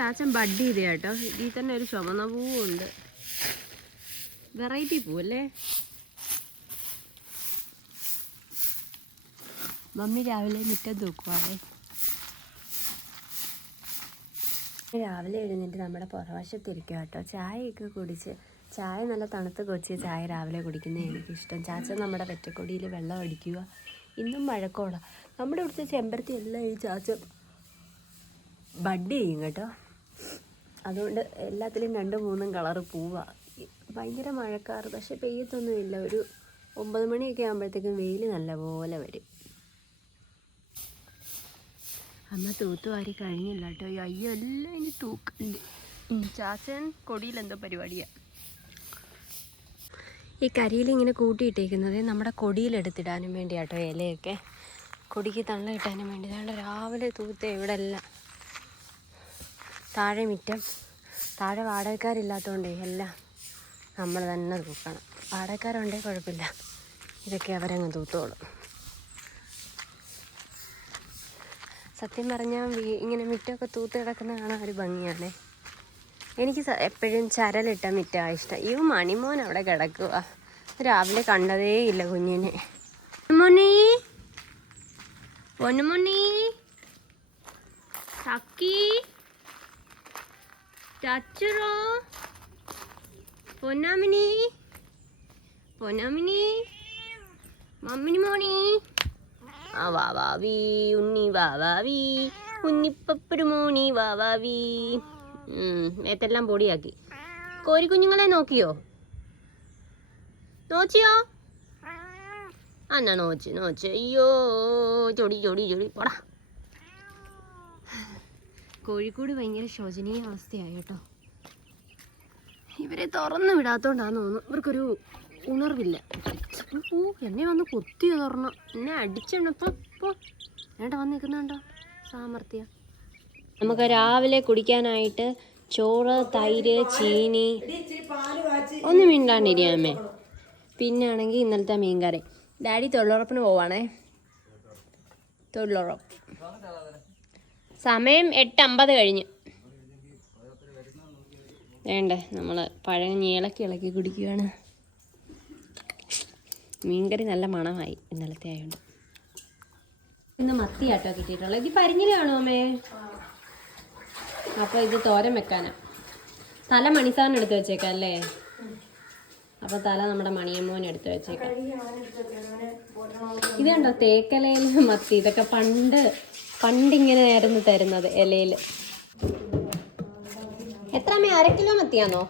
ചാച്ചൻ ബഡ് ചെയ്ത കേട്ടോ. ഇതിൽ തന്നെ ഒരു ചുമന്ന പൂവുണ്ട് വെറൈറ്റി പൂവല്ലേ മമ്മി രാവിലെ മുറ്റം തൂക്കുവാണേ. രാവിലെ എഴുന്നേറ്റ് നമ്മുടെ പുറവശത്തിരിക്കുക കേട്ടോ. ചായയൊക്കെ കുടിച്ച് ചായ നല്ല തണുത്ത് കൊച്ചിയ ചായ രാവിലെ കുടിക്കുന്നത് എനിക്കിഷ്ടം. ചാച്ച നമ്മുടെ വെറ്റക്കൊടിയിൽ വെള്ളം അടിക്കുക ഇന്നും മഴക്കോളാം. നമ്മുടെ ഇവിടുത്തെ ചെമ്പരത്തി എല്ലാം ഈ ചാച്ച ബഡ് ചെയ്യും കേട്ടോ. അതുകൊണ്ട് എല്ലാത്തിലും രണ്ടും മൂന്നും കളറ് പൂവാ. ഭയങ്കര മഴക്കാറ് പക്ഷെ പെയ്യത്തൊന്നുമില്ല. ഒരു ഒമ്പത് മണിയൊക്കെ ആകുമ്പോഴത്തേക്കും വെയിൽ നല്ലപോലെ വരും. അമ്മ തൂത്തുവാരി കഴിഞ്ഞില്ല കേട്ടോ. അയ്യോ എല്ലാം ഇനി തൂക്കുന്നുണ്ട് ഉം, ചാച്ചൻ കൊടിയിലെന്തോ പരിപാടിയാണ് പരിപാടിയാ. ഈ കരിയിൽ ഇങ്ങനെ കൂട്ടിയിട്ടേക്കുന്നത് നമ്മുടെ കൊടിയിലെടുത്തിടാനും വേണ്ടിയാട്ടോ ഇലയൊക്കെ. കൊടിക്ക് തള്ള കിട്ടാനും വേണ്ടി. അതുകൊണ്ട് രാവിലെ തൂത്ത് ഇവിടെ എല്ലാം താഴെ മിറ്റം. താഴെ വാടകക്കാരില്ലാത്തതുകൊണ്ടേ എല്ലാം നമ്മൾ തന്നെ തൂക്കണം. വാടകക്കാരുണ്ടെങ്കിൽ കുഴപ്പമില്ല. ഇതൊക്കെ അവരങ്ങ് തൂത്തോളും. സത്യം പറഞ്ഞാൽ ഇങ്ങനെ മിറ്റമൊക്കെ തൂത്ത് കിടക്കുന്ന കാണാൻ ഒരു ഭംഗിയാണ്. എനിക്ക് എപ്പോഴും ചരലിട്ട മിറ്റാണ് ഇഷ്ടം. ഈ മണിമോൻ അവിടെ കിടക്കുക രാവിലെ കണ്ടതേ ഇല്ല കുഞ്ഞിനെ. മോനി പൊന്നുമോനി? ചക്കി? ചച്ചുറോ പൊന്നാമിനി പൊന്നാമിനി മമ്മിനി മോണി ആ വാവാവി ഉണ്ണി വാവാവി ഉണ്ണിപ്പപ്പൊരു മോണി വാവാവി ഉം, മേത്തെല്ലാം പൊടിയാക്കി. കോരിക്കുഞ്ഞുങ്ങളെ നോക്കിയോ? നോച്ചിയോ? അന്നാ നോച്ച് നോച്ച്. അയ്യോ ചൊടി ചൊടി ചൊടി. പോടാ. കോഴിക്കോട് ഭയങ്കര ശോചനീയ അവസ്ഥയായി കേട്ടോ. ഇവരെ തുറന്നു വിടാത്തോണ്ടാന്ന് തോന്നുന്നു. ഇവർക്കൊരു ഉണർവില്ല. ഓ എന്നെ വന്ന് കുത്തിയോ തുറന്നു. എന്നെ അടിച്ചെണ്ണപ്പോ ഏട്ടാ വന്ന് നിൽക്കുന്നുണ്ടോ? സാമർത്ഥ്യ നമുക്ക് രാവിലെ കുടിക്കാനായിട്ട് ചോറ് തൈര് ചീനി. ഒന്നും മിണ്ടാണ്ടിരിക്കാമേ. പിന്നെ ആണെങ്കിൽ ഇന്നലത്തെ മീൻകറി. ഡാഡി തൊഴിലുറപ്പിന് പോവാണേ. തൊഴിലുറപ്പ്. സമയം എട്ട് അമ്പത് കഴിഞ്ഞു. വേണ്ടേ നമ്മൾ പഴം ഇളക്കി ഇളക്കി കുടിക്കുകയാണ് മീൻകറി നല്ല മണമായി ഇന്നലത്തെ ആയതുകൊണ്ട് ഇന്ന് മത്തിയാട്ടോ കിട്ടിയിട്ടുള്ളത് ഇത് പരിഞ്ഞിലാണോ അമ്മേ? അപ്പോൾ ഇത് തോരൻ വെക്കാനാ. തല മണിസാറിന് എടുത്ത് വെച്ചേക്കാം അല്ലേ? അപ്പോൾ തല നമ്മുടെ മണിയമ്മോൻ എടുത്ത് വെച്ചേക്കാം. ഇത് കണ്ടോ തേക്കലയിൽ മത്തി. ഇതൊക്കെ പണ്ട് പണ്ടിങ്ങനെ ആയിരുന്നു തരുന്നത് ഇലയിൽ എത്ര അമ്മ അര കിലോ മത്തിയാണോ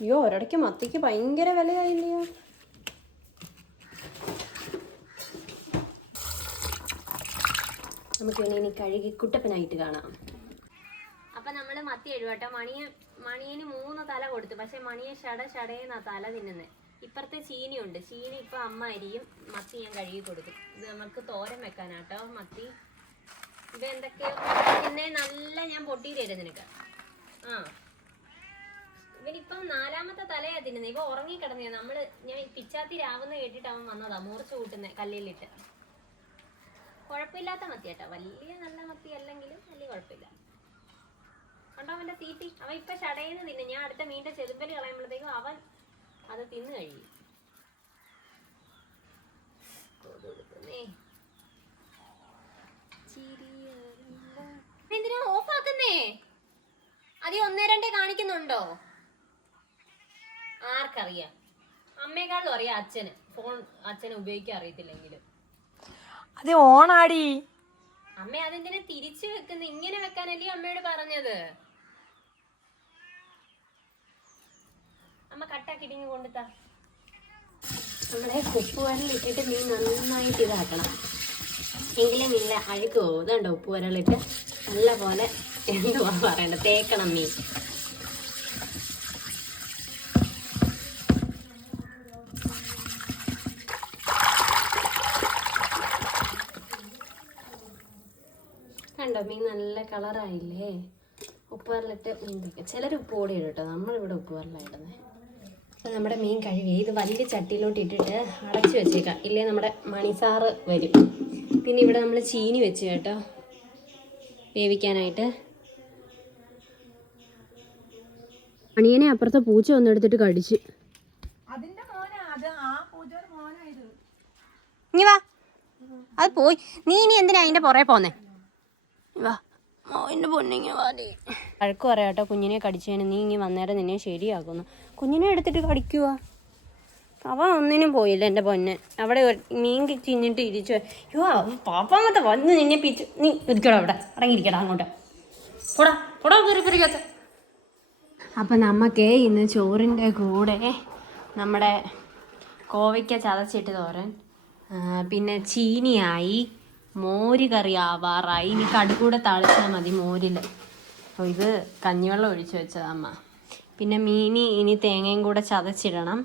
അയ്യോ ഒരിടയ്ക്ക് മത്തിക്ക് ഭയങ്കര വിലയായില്ലയോ? നമുക്ക് ഇനി കഴുകി കുട്ടപ്പനായിട്ട് കാണാം. അപ്പൊ നമ്മൾ മത്തി എഴുവട്ടോ മണിയെ മണിയന് മൂന്ന് തല കൊടുത്തു. പക്ഷെ മണിയെ ഷട ഷടയെന്നാ തല തിന്നുന്നത് ഇപ്പുറത്തെ ചീനിയുണ്ട്. ചീനി ഇപ്പൊ അമ്മ അരിയും മത്തി ഞാൻ കഴുകി കൊടുക്കും. ഇത് നമുക്ക് തോരൻ വെക്കാനാട്ടോ മത്തി. ഇത് എന്തൊക്കെയോ നല്ല ഞാൻ പൊട്ടി തരും നിനക്ക്? ആ. ഇവനിപ്പം നാലാമത്തെ തലയാ തിന്നുന്നത് ഇവ ഉറങ്ങി നമ്മൾ ഞാൻ പിച്ചാത്തി രാവുന്ന കേട്ടിട്ട് അവൻ വന്നതാ മൂർച്ച കൂട്ടുന്നേ കല്ലിലിട്ട്. കുഴപ്പമില്ലാത്ത മത്തി കേട്ടോ. വലിയ നല്ല മത്തി അല്ലെങ്കിലും വലിയ കുഴപ്പമില്ല. കണ്ടോ അവന്റെ തീറ്റി? അവൻ ഇപ്പൊ ചടയെന്ന് തിന്നെ. ഞാൻ അടുത്ത മീന്റെ ചെറുപ്പലി കളയുമ്പോഴത്തേക്കും അവൻ അത് തിന്നു കഴിയും. എന്തിനാ ഓഫാക്കുന്നേ? അതി ഒന്നേ രണ്ടേ കാണിക്കുന്നുണ്ടോ? ആർക്കറിയാം. അമ്മയെക്കാളും അറിയാം അച്ഛന്. ഫോൺ അച്ഛനെ ഉപയോഗിക്കാൻ അറിയത്തില്ലെങ്കിലും. അത് ഓണാടി. അമ്മ അതെന്തിനാ തിരിച്ചു വെക്കുന്ന? ഇങ്ങനെ വെക്കാനല്ലേ അമ്മയോട് പറഞ്ഞത്? കട്ടാക്കിട്ട് ഇങ്ങ് നമ്മളെ ഉപ്പുവരലിട്ടിട്ട് മീൻ നന്നായിട്ട് ഇതാക്കണം. എങ്കിലേ മീനിലെ അഴുക്ക് പോകും ഇതുണ്ടോ ഉപ്പുവരലിട്ട് നല്ല പോലെ എന്തുവാ പറയണ്ട തേക്കണം മീൻ. കണ്ടോ മീൻ നല്ല കളറായില്ലേ? ഉപ്പുവരലിട്ട് മീൻ തേക്കാം. ചിലർ ഉപ്പ് കൂടി ഇടും കേട്ടോ. നമ്മളിവിടെ ഉപ്പുവരലാണ് അപ്പം നമ്മുടെ മീൻ കഴുകി ഇത് വലിയ ചട്ടിയിലോട്ട് ഇട്ടിട്ട് അടച്ചു വെച്ചേക്കാം. ഇല്ലേ നമ്മുടെ മണിസാറ് വരും. പിന്നെ ഇവിടെ നമ്മൾ ചീനി വെച്ച് കേട്ടോ വേവിക്കാനായിട്ട്. മണിയനെ അപ്പുറത്തെ പൂച്ച ഒന്നെടുത്തിട്ട് കടിച്ച്. അതിന്റെ മോനാ അത് ആ പൂജയുടെ മോനാ ഇത് ഇനി വാ. അത് പോയി. നീ ഇനി എന്തിനാ അതിന്റെ പുറകെ പോന്നേ? വാ. എന്റെ പൊന്നിങ്ങി മതി വഴക്ക് പറയാം കേട്ടോ കുഞ്ഞിനെ കടിച്ചതിന് നീ ഇങ്ങി വന്നേരം നിന്നെ ശരിയാക്കുന്നു. കുഞ്ഞിനെ എടുത്തിട്ട് കടിക്കുക അവ ഒന്നിനും പോയില്ല എന്റെ പൊന്നെ. അവിടെ മീൻ ചിഞ്ഞിട്ട് ഇരിച്ചു. യോ പാപ്പാമത്തെ വന്ന് നിന്നെ പിച്ച് നീ ഇരിക്കടോ അവിടെ. ഇറങ്ങിയിരിക്കടാ അങ്ങോട്ട്. പോടാ പോടാ കയറി പിരിക്കത്ത അപ്പം നമുക്ക് ഇന്ന് ചോറിന്റെ കൂടെ നമ്മുടെ കോവയ്ക്ക ചതച്ചിട്ട് തോരൻ പിന്നെ ചീനിയായി മോര് കറി ആവാറായി. ഇനി കടുകൂടെ താളിച്ചാൽ മതി മോരിൽ അപ്പോൾ ഇത് കഞ്ഞിവെള്ളം ഒഴിച്ചു വെച്ചതമ്മ പിന്നെ മീനി ഇനി തേങ്ങയും കൂടെ ചതച്ചിടണം.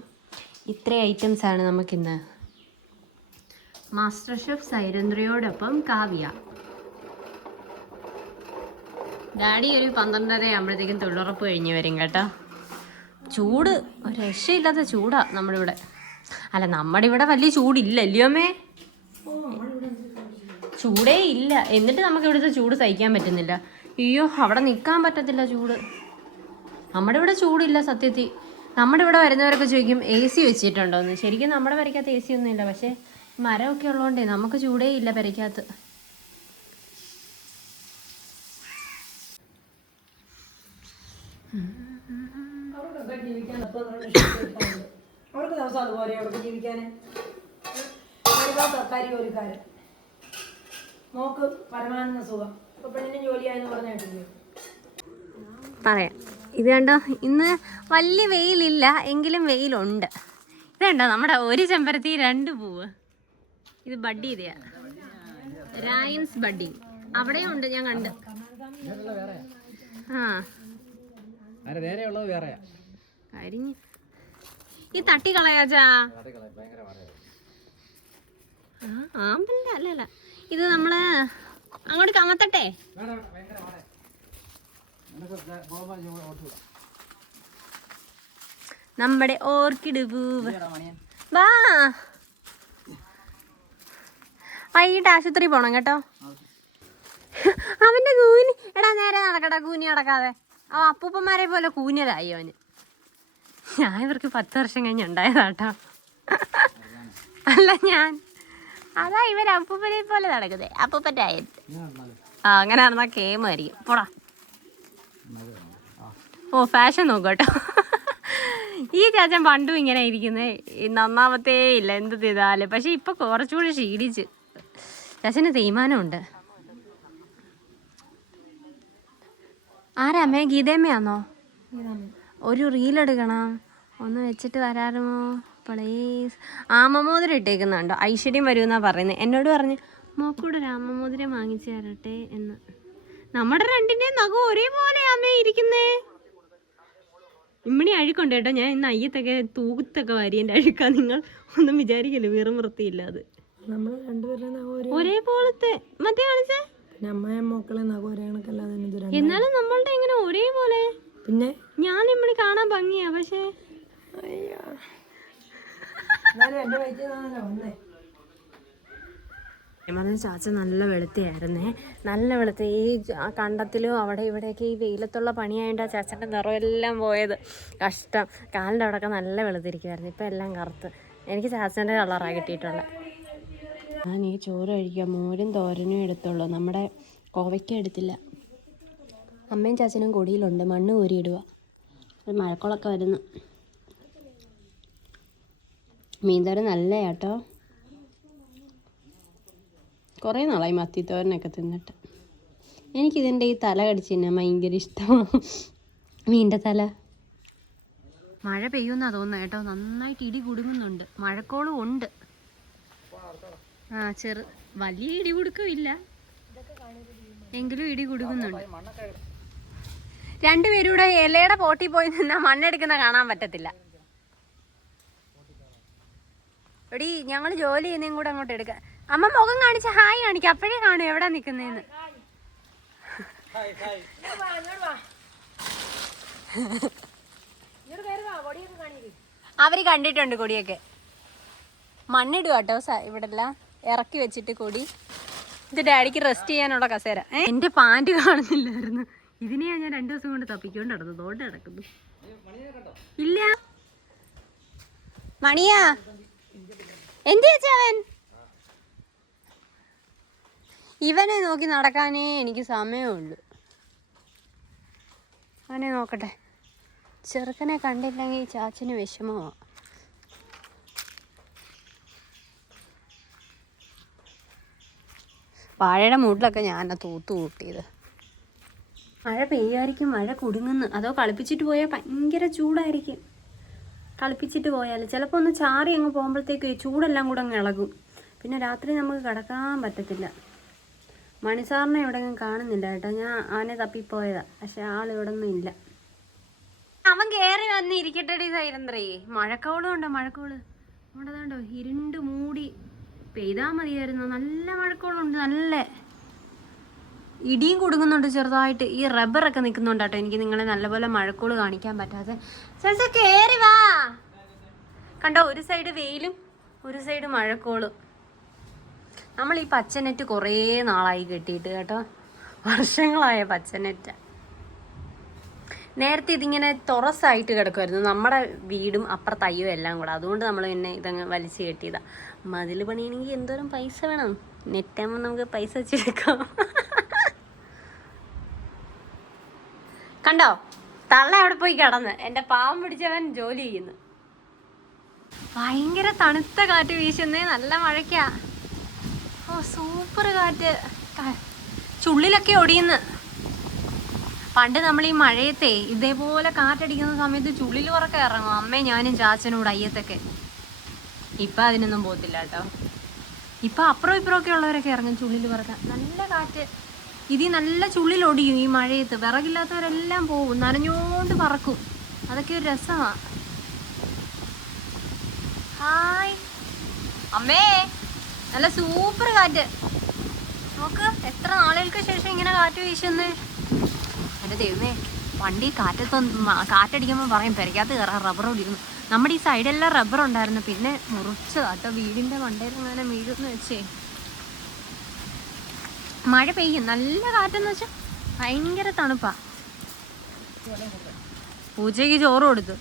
ഇത്ര ഐറ്റംസാണ് നമുക്കിന്ന്. മാസ്റ്റർ ഷെഫ് സൈരന്ദ്രയോടൊപ്പം കാവ്യ. ഡാഡി ഒരു പന്ത്രണ്ടര ആകുമ്പോഴത്തേക്കും തൊഴിലുറപ്പ് കഴിഞ്ഞ് വരും കേട്ടോ. ചൂട് ഒരു രക്ഷയില്ലാത്ത ചൂടാ നമ്മുടെ ഇവിടെ അല്ല നമ്മുടെ ഇവിടെ വലിയ ചൂടില്ല അല്ലയോ അമ്മേ? ചൂടേ ഇല്ല. എന്നിട്ട് നമുക്ക് ഇവിടുത്തെ ചൂട് സഹിക്കാൻ പറ്റുന്നില്ല. അയ്യോ അവിടെ നിൽക്കാൻ പറ്റത്തില്ല ചൂട്. നമ്മുടെ ഇവിടെ ചൂടില്ല സത്യത്തിൽ നമ്മുടെ ഇവിടെ വരുന്നവരൊക്കെ ചോദിക്കും എ സി വെച്ചിട്ടുണ്ടോ? എന്ന്. ശരിക്കും നമ്മുടെ വരയ്ക്കകത്ത് എ സി ഒന്നും ഇല്ല. പക്ഷേ മരമൊക്കെ ഉള്ളതുകൊണ്ടേ നമുക്ക് ചൂടേ ഇല്ല എപ്പോൾ അവർക്ക് ദിവസം അതുപോലെ അവർക്ക് ജീവിക്കാൻ സർക്കാരി ജോലിക്കാരൻ മോക്ക് പരമാനന്ദ സുഖം. ഇപ്പൊ പെണ്ണിന് ജോലിയായെന്ന് പറഞ്ഞിട്ടില്ലേ പറയാം. ഇത് കണ്ടോ? ഇന്ന് വലിയ വെയിലില്ല എങ്കിലും വെയിലുണ്ട്. ഇത് കണ്ടോ? നമ്മുടെ ഒരു ചെമ്പരത്തി രണ്ട് പൂവ്. ഇത് ബഡ്ഡി ചെയ്തയാ രായൻസ് ബഡ്ഡി. അവിടെയും ഉണ്ട് ഞാൻ കണ്ട്. ആ. കരിഞ്ഞ്. ഈ തട്ടി കളയാച്ചാ ആ ആമ്പല്ല അല്ലല്ല. ഇത് നമ്മൾ അങ്ങോട്ട് കമത്തട്ടെ നമ്മുടെ ഓർക്കിഡ് പൂവ്. വാ. വൈകിട്ട് ആശുപത്രി പോണം കേട്ടോ. അവന്റെ കൂനി. എടാ നേരെ നടക്കടാ കൂനി നടക്കാതെ. ആ അപ്പൂപ്പന്മാരെ പോലെ കൂഞ്ഞതായി അവന്. ഞാൻ ഇവർക്ക് പത്ത് വർഷം കഴിഞ്ഞ് ഉണ്ടായതാട്ടോ. അല്ല ഞാൻ. അതാ ഇവർ അപ്പൂപ്പനെ പോലെ നടക്കുന്നത് അപ്പൂപ്പന്റെ ആയത് ആ അങ്ങനെ നടന്നാൽ കേമായിരിക്കും പോടാ. ഓ ഫാഷൻ നോക്കട്ടോ. ഈ ചാച്ചൻ പണ്ടും ഇങ്ങനെ ഇരിക്കുന്നേ. ഈ നന്നാമത്തേ ഇല്ല. എന്ത് ചെയ്താലും. പക്ഷെ ഇപ്പൊ കുറച്ചുകൂടി ക്ഷീണിച്ച് ചാച്ചന് തീരുമാനമുണ്ട്. ആരാ അമ്മേ? ഗീതയമ്മയാന്നോ? ഒരു റീൽ എടുക്കണം. ഒന്ന് വെച്ചിട്ട് വരാറുമോ? പ്ലീസ്. ആമമോതിരം ഇട്ടേക്കുന്നുണ്ടോ? ഐശ്വര്യം വരുമെന്നാണ് പറയുന്നത് എന്നോട് പറഞ്ഞ് മോക്കൂടെ ഒരു ആമമോതിരം വാങ്ങിച്ചു തരട്ടെ എന്ന്. നമ്മുടെ രണ്ടിന്റെയും നഖം ഒരേപോലെ അമ്മേ ഇരിക്കുന്നേ. ഇമ്മിണി അഴുക്കുണ്ട് കേട്ടോ. ഞാൻ ഇന്ന് അയ്യത്തൊക്കെ തൂക്കത്തൊക്കെ വാരിയന്റെ അഴുക്കാ. നിങ്ങൾ ഒന്നും വിചാരിക്കില്ല വീറും വൃത്തിയില്ലാതെ നമ്മൾ രണ്ടുപേരുടെ നഖം ഒരു ഒരേപോലത്തെ. മറ്റേ കാണിച്ചേ? പിന്നെ അമ്മയും മക്കളെ നഖം ഒരേ കണക്കല്ലാതെ ഇത് എന്നാലും നമ്മളുടെ ഇങ്ങനെ ഒരേപോലെ. പിന്നെ? ഞാൻ ഇമ്മണി കാണാൻ ഭംഗിയാ പക്ഷേ അയ്യോ എന്നാലും എന്റെ വയറ്റിൽ നിന്നാണല്ലോ വന്നേ പറഞ്ഞ ചാച്ച നല്ല വെളുത്തയായിരുന്നേ. നല്ല വെളുത്ത. ഈ കണ്ടത്തിലും അവിടെ ഇവിടെയൊക്കെ ഈ വെയിലത്തുള്ള പണിയായിട്ട് ആ ചാച്ചന്റെ നിറമെല്ലാം പോയത്. കഷ്ടം. കാലിന്റെ അവിടെയൊക്കെ നല്ല വെളുത്തിരിക്കുമായിരുന്നു ഇപ്പം എല്ലാം കറുത്ത്. എനിക്ക് ചാച്ചന്റെ കളറാണ് കിട്ടിയിട്ടുള്ളത്. ഞാൻ ഈ ചോറ് കഴിക്കുക മോരും തോരനും എടുത്തുള്ളൂ. നമ്മുടെ കോവയ്ക്ക എടുത്തില്ല. അമ്മയും ചാച്ചനും കൊടിയിലുണ്ട്. മണ്ണ് കോരിയിടുക ഒരു മഴക്കുളമൊക്കെ വരുന്നു. മീൻതോരൻ നല്ല കേട്ടോ കുറേ നാളായി മത്തിത്തോരനൊക്കെ തിന്നിട്ട്. എനിക്കിതിന്റെ ഈ തല കടിച്ച് തന്നെ ഭയങ്കര ഇഷ്ടമാണ് മീന്റെ തല. മഴ പെയ്യുന്നാ തോന്നുന്നു കേട്ടോ. നന്നായിട്ട് ഇടി കുടുങ്ങുന്നുണ്ട്. മഴക്കോളും ഉണ്ട്. ആ ചെറു വലിയ ഇടി കുടുക്കമില്ല. എങ്കിലും ഇടി കുടുങ്ങുന്നുണ്ട്. രണ്ടുപേരും കൂടെ ഇലയുടെ പോട്ടി പോയി നിന്നാൽ മണ്ണെടുക്കുന്ന കാണാൻ പറ്റത്തില്ല. എടി ഞങ്ങൾ ജോലി ചെയ്യുന്നതും കൂടെ അങ്ങോട്ട് എടുക്കാം. അമ്മ മുഖം കാണിച്ച് ഹായ് കാണിക്ക. അപ്പോഴേ കാണും എവിടെ നിൽക്കുന്നതെന്ന് അവർ കണ്ടിട്ടുണ്ട് കൊടിയൊക്കെ. മണ്ണിടുക കേട്ടോ ഇവിടെ ഇറക്കി വെച്ചിട്ട് കൊടി. ഇത് ഡാഡിക്ക് റെസ്റ്റ് ചെയ്യാനുള്ള കസേര? എന്റെ പാന്റ് കാണുന്നില്ലായിരുന്നു. ഇതിനെയാ ഞാൻ രണ്ടു ദിവസം കൊണ്ട് തപ്പിക്കൊണ്ട് നടന്നു തോട്ട് നടക്കുന്നു. ഇല്ല. മണിയാ. എന്ത് അവൻ? ഇവനെ നോക്കി നടക്കാനേ എനിക്ക് സമയമുള്ളൂ. അവനെ നോക്കട്ടെ. ചെറുക്കനെ കണ്ടില്ലെങ്കിൽ ചാച്ചന് വിഷമമാ. വാഴയുടെ മൂട്ടിലൊക്കെ ഞാനാ തൂത്ത് കൂട്ടിയത്. മഴ പെയ്യായിരിക്കും മഴ കുടുങ്ങുന്നു. അതോ കളിപ്പിച്ചിട്ട് പോയാൽ ഭയങ്കര ചൂടായിരിക്കും. കളിപ്പിച്ചിട്ട് പോയാൽ ചിലപ്പോൾ ഒന്ന് ചാറി അങ്ങ് പോകുമ്പോഴത്തേക്ക് ചൂടെല്ലാം കൂടെ അങ്ങ് ഇളകും. പിന്നെ രാത്രി നമുക്ക് കിടക്കാൻ പറ്റത്തില്ല. മണിസാറിനെ എവിടെയെങ്കിലും കാണുന്നില്ല കേട്ടോ. ഞാൻ അവനെ തപ്പിപ്പോയതാ. പക്ഷെ ആൾ ഇവിടെ ഒന്നും ഇല്ല. അവൻ കയറി വന്ന് ഇരിക്കട്ടെടി സൈലന്ത്രേ. മഴക്കോളും ഉണ്ടോ മഴക്കോൾ? ഇവിടെ കണ്ടോ ഇരുണ്ട് മൂടി. പെയ്താൽ മതിയായിരുന്നു. നല്ല മഴക്കോളുണ്ട് നല്ല ഇടിയും കൊടുങ്ങുന്നുണ്ട് ചെറുതായിട്ട്. ഈ റബ്ബറൊക്കെ നിൽക്കുന്നുണ്ട് കേട്ടോ. എനിക്ക് നിങ്ങളെ നല്ലപോലെ മഴക്കോൾ കാണിക്കാൻ പറ്റാതെ. ചേച്ചാ കേറി വാ. കണ്ടോ ഒരു സൈഡ് വെയിലും ഒരു സൈഡ് മഴക്കോളും. നമ്മൾ ഈ പച്ചനെറ്റ് കുറേ നാളായി കെട്ടിയിട്ട് കേട്ടോ. വർഷങ്ങളായ പച്ചനെറ്റ്. നേരത്തെ ഇതിങ്ങനെ തുറസായിട്ട് കിടക്കുമായിരുന്നു നമ്മുടെ വീടും അപ്പുറത്ത് അയ്യോ എല്ലാം കൂടെ. അതുകൊണ്ട് നമ്മൾ പിന്നെ ഇതങ്ങ് വലിച്ചു കെട്ടിയതാണ് മതിൽ പണിയണമെങ്കിൽ എന്തോരം പൈസ വേണം? നെറ്റാകുമ്പോൾ നമുക്ക് പൈസ വെച്ചെടുക്കാം കണ്ടോ? തള്ള അവിടെ പോയി കിടന്ന്. എന്റെ പാവം പിടിച്ചവൻ ജോലി ചെയ്യുന്നു. ഭയങ്കര തണുത്ത കാറ്റ് വീശുന്നേ നല്ല മഴയ്ക്കാ. ഓ സൂപ്പർ കാറ്റ്. ചുള്ളിലൊക്കെ ഒടിയുന്നു. പണ്ട് നമ്മൾ ഈ മഴയത്തെ ഇതേപോലെ കാറ്റടിക്കുന്ന സമയത്ത് ചുള്ളിൽ ഉറക്കം ഇറങ്ങും. അമ്മയും ഞാനും ചാച്ചനും കൂടെ അയ്യത്തൊക്കെ. ഇപ്പൊ അതിനൊന്നും പോത്തില്ല കേട്ടോ. ഇപ്പൊ അപ്പുറം ഇപ്പുറമൊക്കെ ഉള്ളവരൊക്കെ ഇറങ്ങും ചുള്ളിൽ പറക്കാൻ നല്ല കാറ്റ്. ഇതിൽ നല്ല ചുള്ളിൽ ഒടിയും ഈ മഴയത്ത്. വിറകില്ലാത്തവരെല്ലാം പോവും. നനഞ്ഞോണ്ട് പറക്കും. അതൊക്കെ ഒരു രസമാ. ഹായ്. അമ്മേ. നല്ല സൂപ്പർ കാറ്റ്. നോക്ക് എത്ര നാളുകൾക്ക് ശേഷം ഇങ്ങനെ കാറ്റ് വീശുന്നേ? എന്റെ ദൈവമേ വണ്ടി കാറ്റത്തൊന്ന് കാറ്റടിക്കുമ്പോൾ പറയും പെരയ്ക്കകത്ത് കയറാൻ റബ്ബർ ഒടിക്കുന്നു നമ്മുടെ ഈ സൈഡെല്ലാം റബ്ബർ ഉണ്ടായിരുന്നു. പിന്നെ മുറിച്ചതാട്ടോ വീടിന്റെ മണ്ടയിൽ അങ്ങനെ വീഴുന്ന് വെച്ചേ. മഴ പെയ്യും. നല്ല കാറ്റെന്ന് വെച്ചാൽ ഭയങ്കര തണുപ്പാ. പൂച്ചയ്ക്ക് ചോറ് കൊടുത്തു.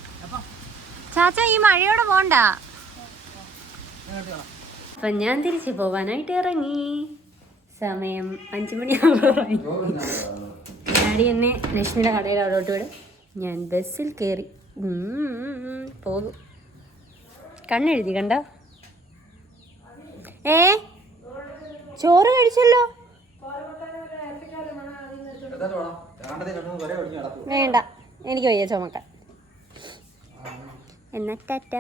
ചാച്ച ഈ മഴയോടെ പോണ്ട. അപ്പൊ ഞാൻ തിരിച്ചു പോവാനായിട്ട് ഇറങ്ങി. സമയം അഞ്ചു മണിയാകുമ്പോഴായി ഡാഡി എന്നെ ലക്ഷ്മിയുടെ കടയിൽ അവിടോട്ട് വിടും. ഞാൻ ബസ്സിൽ കയറി പോകും. കണ്ണെഴുതി കണ്ടോ? ഏ? ചോറ് കഴിച്ചല്ലോ? വേണ്ട. എനിക്ക് വയ്യ ചുമക്കാൻ എന്നാ ടാറ്റ.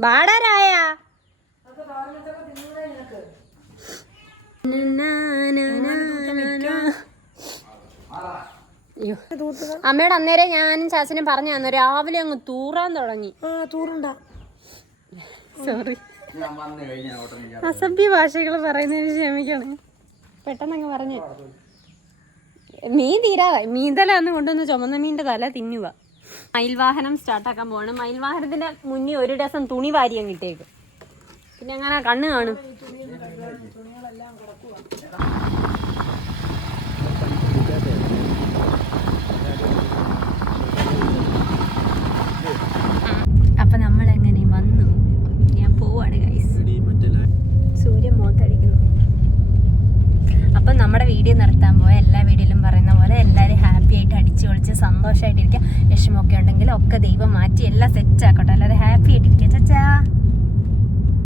ബാടാരായ? അയ്യോ. അമ്മയോട് അന്നേരം ഞാനും ചാച്ചനും പറഞ്ഞു തന്നു രാവിലെ അങ്ങ് തൂറാൻ തുടങ്ങി. തൂറുണ്ട. സോറി അസഭ്യ ഭാഷകൾ പറയുന്നതിന് ക്ഷമിക്കണേ. പെട്ടെന്ന് അങ്ങ് പറഞ്ഞു മീൻ തീരാറായി. മീൻ തല അന്ന് കൊണ്ടുവന്ന് ചുമന്ന മീന്റെ തല തിന്നുക. മയിൽവാഹനം സ്റ്റാർട്ടാക്കാൻ പോവാണ്. മയിൽവാഹനത്തിന്റെ മുന്നേ ഒരു ഡസൻ തുണി വാരി കിട്ടിയേക്കും പിന്നെ അങ്ങനെ കണ്ണ് കാണും.